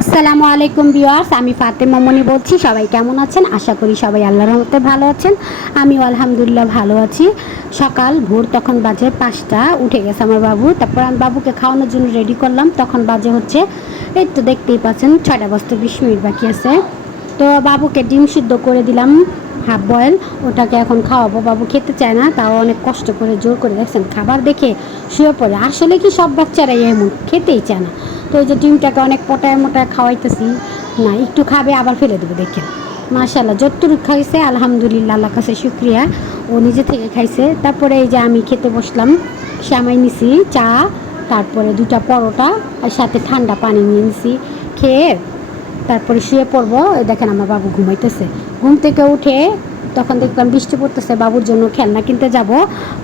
আসসালামু আলাইকুম বিওয়ার্স আমি ফাতেমা মনি বলছি, সবাই কেমন আছেন? আশা করি সবাই আল্লাহর রহমতে ভালো আছেন। আমিও আলহামদুলিল্লাহ ভালো আছি। সকাল, ভোর, তখন বাজে পাঁচটা, উঠে গেছে আমার বাবু। তারপর আমি বাবুকে খাওয়ানোর জন্য রেডি করলাম। তখন বাজে হচ্ছে, এই তো দেখতেই পাচ্ছেন, ছয়টা বাজতে বিশ মিনিট বাকি আছে। তো বাবুকে ডিম সিদ্ধ করে দিলাম হাফ বয়েল ওটাকে এখন খাওয়াবো। বাবু খেতে চায় না, তাও অনেক কষ্ট করে জোর করে দেখছেন। খাবার দেখে শুয়ে পড়ে। আসলে কি সব বাচ্চারাই এমন? খেতেই চায় না। তো ওই যে ডিমটাকে অনেক পটায় মোটায় খাওয়াইতেছি। না, একটু খাবে, আবার ফেলে দেবো দেখে মাশাল্লাহ যতটুকু খাইছে, আলহামদুলিল্লাহ আল্লাহ কাছে শুক্রিয়া। ও নিজে থেকে খাইছে। তারপরে এই যে আমি খেতে বসলাম শ্যামাই নিছি চা, তারপরে দুটা পরোটা, আর সাথে ঠান্ডা পানি নিয়ে নিছি, খেয়ে তারপরে শুয়ে পড়ব। দেখেন আমার বাবু ঘুমাইতেছে। ঘুম থেকে উঠে তখন দেখলাম বৃষ্টি পড়তেছে, বাবুর জন্য খেলনা কিনতে যাব।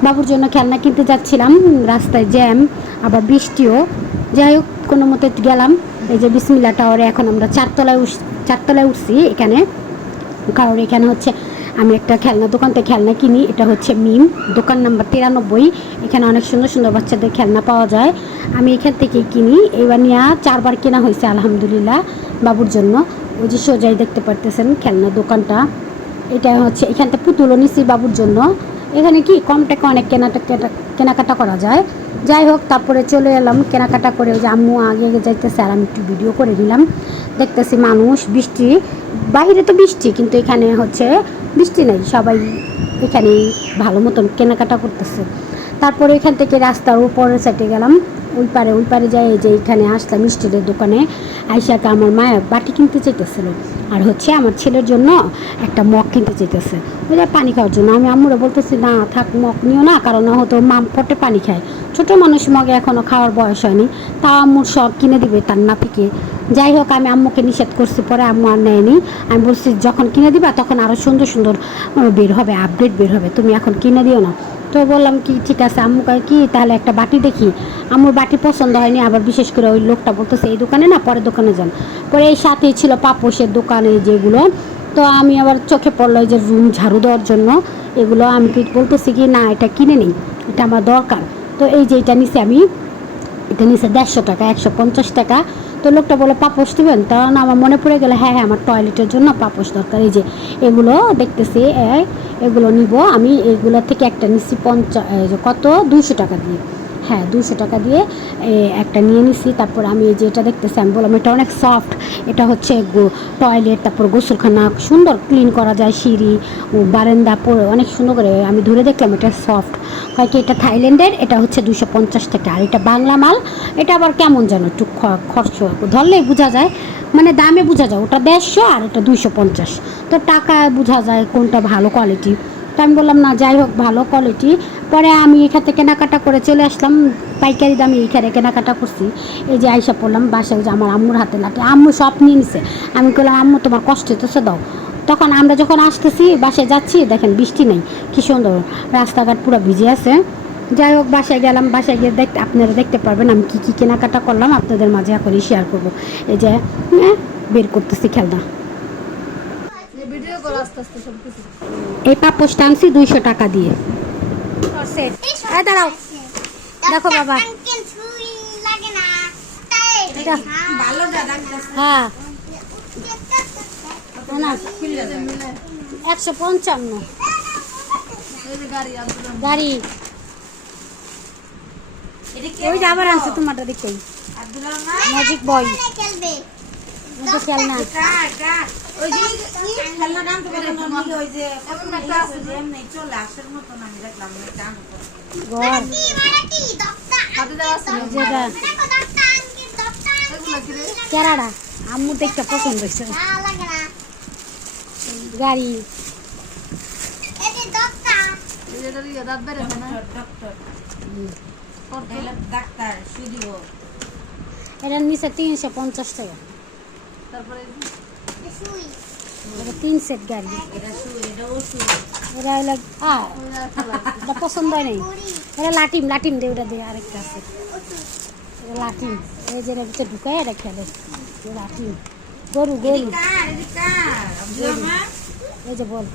বাবুর জন্য খেলনা কিনতে যাচ্ছিলাম, রাস্তায় জ্যাম, আবার বৃষ্টিও। যাই হোক কোনো মতে গেলাম। এই যে বিসমিল্লা টাওয়ারে এখন আমরা চারতলায় উঠ চারতলায় উঠছি এখানে। কারণ এখানে হচ্ছে আমি একটা খেলনা, দোকান থেকে খেলনা কিনি, এটা হচ্ছে মিম, দোকান নাম্বার তিরানব্বই। এখানে অনেক সুন্দর সুন্দর বাচ্চাদের খেলনা পাওয়া যায়। আমি এখান থেকেই কিনি। এবার নিয়ে চারবার কেনা হয়েছে, আলহামদুলিল্লাহ, বাবুর জন্য। ওই যে সোজাই দেখতে পারতেছেন খেলনা দোকানটা। এটা হচ্ছে এখান থেকে পুতুলও নিছি বাবুর জন্য। এখানে কি কম টাকা, অনেক কেনাটা কেনাকাটা করা যায়। যাই হোক, তারপরে চলে এলাম কেনাকাটা করে। ওই যে আম্মু আগে আগে যাইতেছে আর আমি একটু ভিডিও করে নিলাম। দেখতেছি মানুষ, বৃষ্টি। বাইরে তো বৃষ্টি, কিন্তু এখানে হচ্ছে বৃষ্টি নাই। সবাই এখানেই ভালো মতন কেনাকাটা করতেছে। তারপরে এখান থেকে রাস্তার উপরের সাইডে গেলাম। ওই পারে ওই পারে যাই যে এখানে আসলাম স্টিলের দোকানে। আইসাকে আমার মায়া বাটি কিনতে চাইতেছিল। আর হচ্ছে আমার ছেলের জন্য একটা মগ কিনতে চাইতেছে। ওই পানি খাওয়ার জন্য। আমি আম্মুরে বলতেছি, না, থাক, মগ নিও না। কারণ হয়তো মাম ফটে পানি খায়। ছোটো মানুষ মগে এখনও খাওয়ার বয়স হয়নি। তাও আম্মুর সব কিনে দিবে তার নাপিকে যাই হোক, আমি আম্মুকে নিষেধ করছি, পরে আম্মু আর নেয়নি। আমি বলছি, যখন কিনে দিবা, তখন আরও সুন্দর সুন্দর বের হবে আপডেট বের হবে। তুমি এখন কিনে দিও না। তো বললাম কি, ঠিক আছে, আম্মু কয় কি, তাহলে একটা বাটি দেখি। আম্মুর বাটি পছন্দ হয়নি, আবার বিশেষ করে ওই লোকটা বলতেছে, এই দোকানে না, পরের দোকানে যান। পরে এই সাথেই ছিল পাপোশের দোকানে যেগুলো। তো আমি আবার চোখে পড়ল যে রুম ঝাড়ু দেওয়ার জন্য। এগুলো আমি বলতেছি কি, না, এটা কিনে নিই, এটা আমার দরকার। তো এই যে এটা নিছি আমি, এটা নিচে দেড়শো টাকা, একশো পঞ্চাশ টাকা। তো লোকটা বলে, পাপোশ দিবেন? তখন আমার মনে পড়ে গেলে হ্যাঁ হ্যাঁ আমার টয়লেটের জন্য পাপোশ দরকার। এই যে, এগুলো দেখতেছি এগুলো নিব। আমি এগুলো থেকে একটা নিচ্ছি পঞ্চাশ কত? দুইশো টাকা দিয়ে। হ্যাঁ দুশো টাকা দিয়ে একটা নিয়ে নিছি। তারপর আমি এই যে এটা দেখতেছি, আমি বললাম, এটা অনেক সফট এটা হচ্ছে টয়লেট তারপর গোসলখানা, সুন্দর ক্লিন করা যায়, সিঁড়ি বারান্দা, পরে অনেক সুন্দর করে আমি ধরে দেখলাম, এটা সফট কয়েক এটা থাইল্যান্ডের, এটা হচ্ছে দুশো পঞ্চাশ টাকা, আর এটা বাংলা মাল, এটা আবার কেমন যেন একটু খরচ ধরলেই বোঝা যায় মানে দামে বোঝা যায়, ওটা দেড়শো আর এটা দুইশো পঞ্চাশ। তো টাকা বোঝা যায় কোনটা ভালো কোয়ালিটি তো আমি বললাম না যাই হোক ভালো কোয়ালিটি পরে আমি এখান থেকে কেনাকাটা করে চলে আসলাম পাইকারি দামে এইখানে কেনাকাটা করছি। এই যে আইসা পড়লাম বাসায় যে আমার আম্মুর হাতে নাতে। আম্মু সব নিয়ে নিছে। আমি বললাম আম্মু তোমার কষ্ট হতেছে দাও। তখন আমরা যখন আসতেছি বাসায় যাচ্ছি দেখেন বৃষ্টি নেই কি সুন্দর। রাস্তাঘাট পুরো ভিজে আছে। যাই হোক বাসায় গেলাম বাসায় গিয়ে দেখতে আপনারা দেখতে পারবেন আমি কী কী কেনাকাটা করলাম আপনাদের মাঝে এখনই শেয়ার করব। এই যে হ্যাঁ, বের করতেছি খেলনা ভিডিও করো আস্তে আস্তে সব কিছু এই পাপোশটা আনছি দুইশো টাকা দিয়ে। দাঁড়াও। দেখো বাবা। হ্যাঁ। একশো পঞ্চান্ন। গাড়ি। আব্দুল গাড়ি ওইটা আবার আনছে তোমারটা দেখতেই ম্যাজিক বয় খেলনা। ওই যে খেলনা দাম তো করে মনে ওই যে কত একটা আছে যে এমনি চলে আসার মতন আমি দেখলাম হাতে আছে কেরাডা আম্মু দেখতে পছন্দ হয়েছে। গাড়ি। এই যে এটা দিয়ে দাঁত বেড়েছে না ডক্টর ডাক্তার। শুধু এটার নিচে তিনশো পঞ্চাশ টাকা। তারপরে তিন সেট গাড়ি। শুয়ে এটা ওষুধ এটা পছন্দ হয় নাই। এটা লাটিম লাটিম দিয়ে ওটা দিয়ে আরেকটা আছে। লাটিম। এই যে ভিতরে ঢুকায় এটা খেলে লাটিম। গরু গরু। এই যে বল।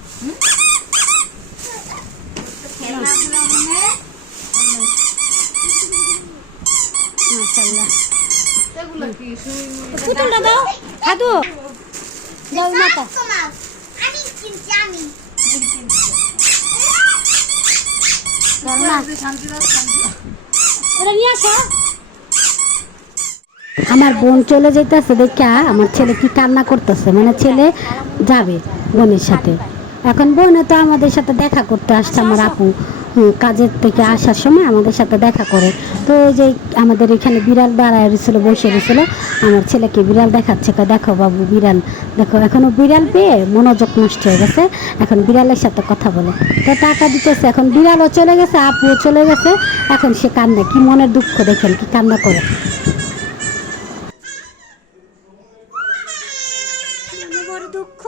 সুই পুতুলটা দাও। খাদু যাও আমি কিনছি আমি আমার বোন চলে যেতেছে দেখা আমার ছেলে কি কান্না করতেছে? মানে ছেলে যাবে বোনের সাথে। এখন বোনে তো আমাদের সাথে দেখা করতে আসছে আমার আপু। কাজের থেকে আসার সময় আমাদের সাথে দেখা করে। তো ওই যে আমাদের এখানে বিড়াল দাঁড়ায় রয়েছিল, বসে রয়েছিল, আমার ছেলেকে বিড়াল দেখাচ্ছে দেখো বাবু, বিড়াল, দেখো, এখনও বিড়াল পেয়ে মনোযোগ নষ্ট হয়ে গেছে, এখন বিড়ালের সাথে কথা বলে। তো টাকা দিতেছে, এখন বিড়ালও চলে গেছে, আপুও চলে গেছে, এখন সে কান্না, কি মনের দুঃখ দেখেন, কি কান্না করে। দুঃখ?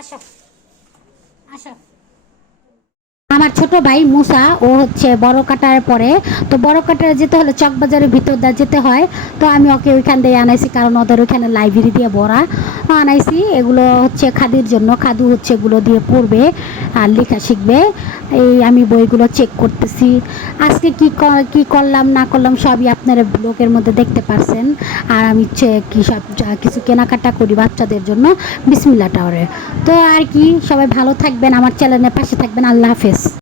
আসো। আসো আমার ছোট ভাই মুসা, ও হচ্ছে বড় কাটার পরে। তো বড় কাটার যেতে হলে চকবাজারের ভিতর দিয়ে যেতে হয়। তো আমি ওকে ওইখান দিয়ে আনাইছি, কারণ ওদের ওইখানে লাইব্রেরি দিয়ে ভরা। আনাইছি, এগুলো হচ্ছে খাদির জন্য। খাদু হচ্ছে এগুলো দিয়ে পড়বে আর লেখা শিখবে। এই আমি বইগুলো চেক করতেছি। আজকে কি ক- কি করলাম, না করলাম, সবই আপনারা ব্লগের মধ্যে দেখতে পারছেন। আর আমি হচ্ছে কি সব কিছু কেনাকাটা করি বাচ্চাদের জন্য বিসমিল্লা টাওয়ারে। তো আর কি, সবাই ভালো থাকবেন, আমার চ্যানেলের পাশে থাকবেন, আল্লাহ হাফেজ।